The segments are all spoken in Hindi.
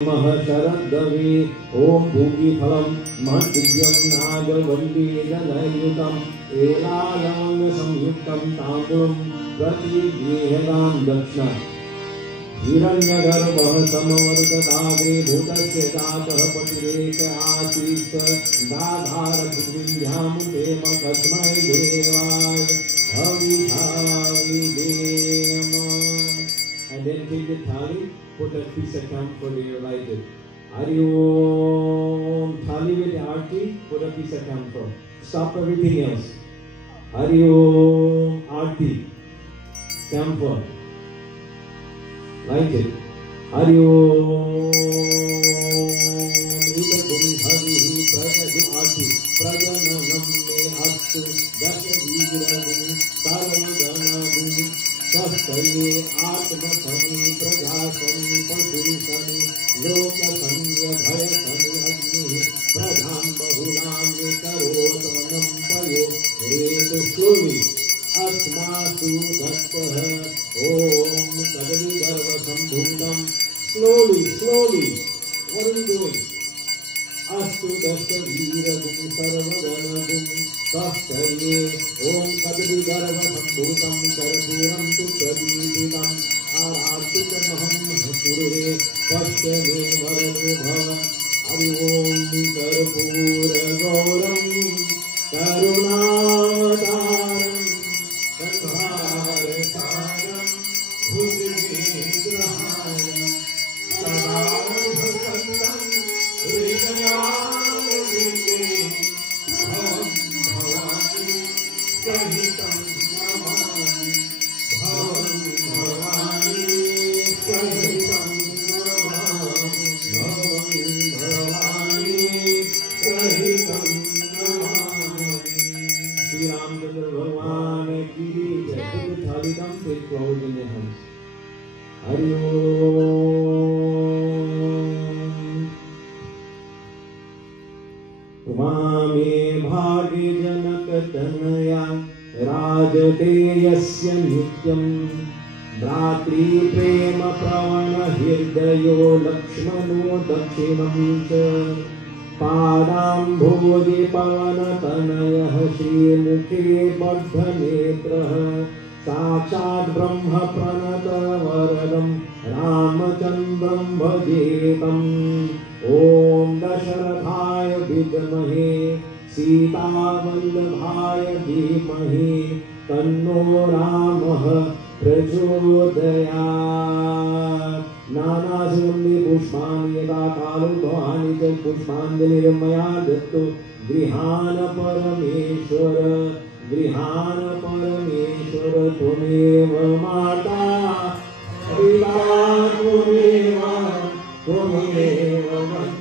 शरद्दवे ओम भूगिफलं महद्दिव्यं नागवल्लीदलयुतं एलालं संयुक्तं ताम्बूलं प्रतिगृह्णां दक्षिण हिरण्यगर्भः समवर्तताग्रे भूतस्य जातः पतिरेक आसीत् दाधारपृथिव्यां देव तस्मै देवाय हविषाविधेम. And then take the thali, put a piece of camphor there, light it. Hari Om. Thali with the arti, put a piece of camphor. Stop everything else. Hari Om. Arti. Camphor. Light it. Hari Om. Ita Bhumi Bhavihi Prajadu Arti. Prajananam Me Astu. Dasha Vijragum. Sarvaganagum. Sastaye Atmasani Prajasani Pashusani Lokasanya Bhayasani Agni Prajam Bahulam Vikarotanam Payo Retu Shuri Asmasu Dattah Om Kadali Garva Sambhundam. Slowly. What are you doing? Astu Dasha Viragum Sarvaganagum Sastaye Om Kadali Garva Sambhundam Karpuram Tu Pradipidam Arartikamaham Hasure Pashyame Varanubhava. Hari Om Karpura Gauram Karunavataram Sandharasaram Bhujinegrahaya Sadavasandam Hridayavite Bhavam Bhavani Sahitam Namani Bhavam Bhavani Sahitam Namani Bhavam Bhavani Sahitam Namani. Shri Ramchandra Bhagwan ki jai. Put the thali down, take flowers in their hands. Hari Om. Umame bhage janakatanaya rajate yasya nityam bhratri prema pravana hirdayo lakshmano dakshinam cha padambhoje pavanatanayah shrimukhe baddhanetrah साक्षात् ब्रह्म प्रणत वरदं रामचन्द्रं भजेतं. ओम दशरथाय विद्महे सीतावल्लभाय धीमहि तन्नो रामः प्रचोदयात्. नानासुगन्धि पुष्पाणि यदा कालो भवानि च पुष्पाञ्जलिर्मया दत्तो गृहाण परमेश्वर त्वमेव माता पिता त्वमेव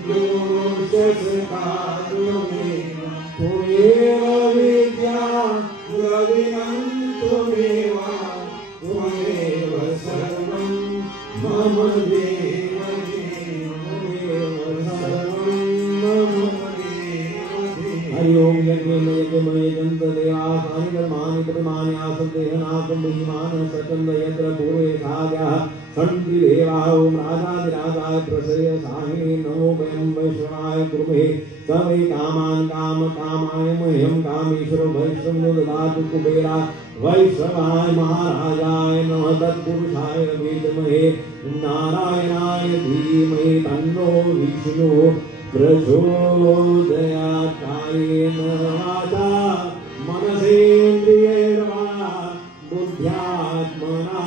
बन्धुश्च त्वमेव विद्या द्रविणं त्वमेव सर्वं मम देव हरि ओम. यज्ञमय दन्तदेवासानि कर्माणि प्रतिमानि आसन् देहनाथं महिमान सकन्द यत्र पूर्वे साध्याः सन्ति देवा. ओम राजाधिराजाय प्रसय साहिने नमो वयं वैष्णवाय कुर्महे सवे कामान् कामकामाय मह्यं कामेश्वरो वैष्णवो ददातु कुबेरा. वैष्णवाय महाराजाय नमः तत्पुरुषाय विद्महे नारायणाय धीमहि तन्नो विष्णुः प्रचोदयात्. कायेन वाचा मनसेन्द्रियेण वा बुद्ध्यात्मना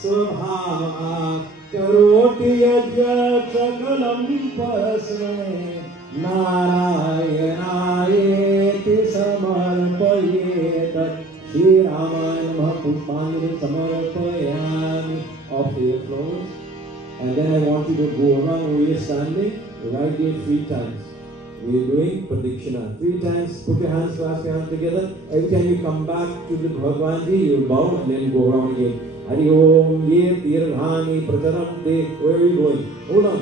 स्वभावात् करोति यद्यत् सकलं परस्मै नारायणायेति समर्पयेत्. श्री रामाय नमः. पुष्पाञ्जलिं समर्पयामि. Of the flowers. And then I want you to go around where you're standing, right here 3 times. We're doing pradikshina 3 times. Put your hands, clasp your hands together. Every time you come back to the Bhagwanji, you bow and then go around again. Hari Om. Ye tirghani pracharamte. Where are you going? Hold on.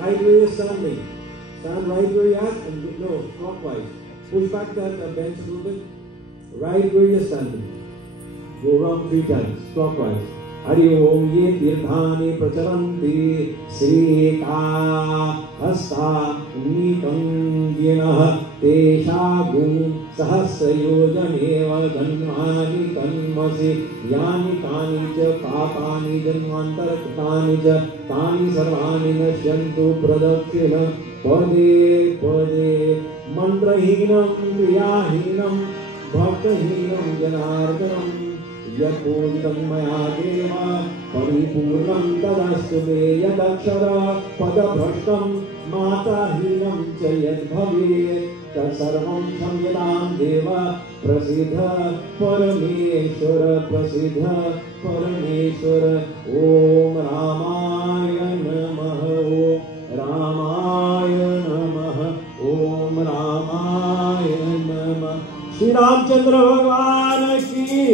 Right where you're standing. Stand right where you're at and no, clockwise. Push back that bench a little bit. Right where you're standing. Go around 3 times, clockwise. Hari ओम ये तीर्थानि प्रचरन्ति श्रीकाहस्तानीकङ्गिनः तेषागुं सहस्रयोजनेव जन्मानि तन्मसि यानि कानि च पापानि जन्मान्तरकृतानि च तानि सर्वाणि नश्यन्तु प्रदक्षिण पदे पदे मन्त्रहीनं क्रियाहीनं भक्तहीनं जनार्दनं यत्पूजितं मया देव परिपूर्णं तदस्तु मे यदक्षर पदभ्रष्टं माताहीनं च यद्भवेत् तत्सर्वं क्षम्यतां देव प्रसीद परमेश्वर प्रसीद परमेश्वर ओम रामाय नमः ओम रामाय नमः ओम रामाय नमः। श्री रामचंद्र भगवान की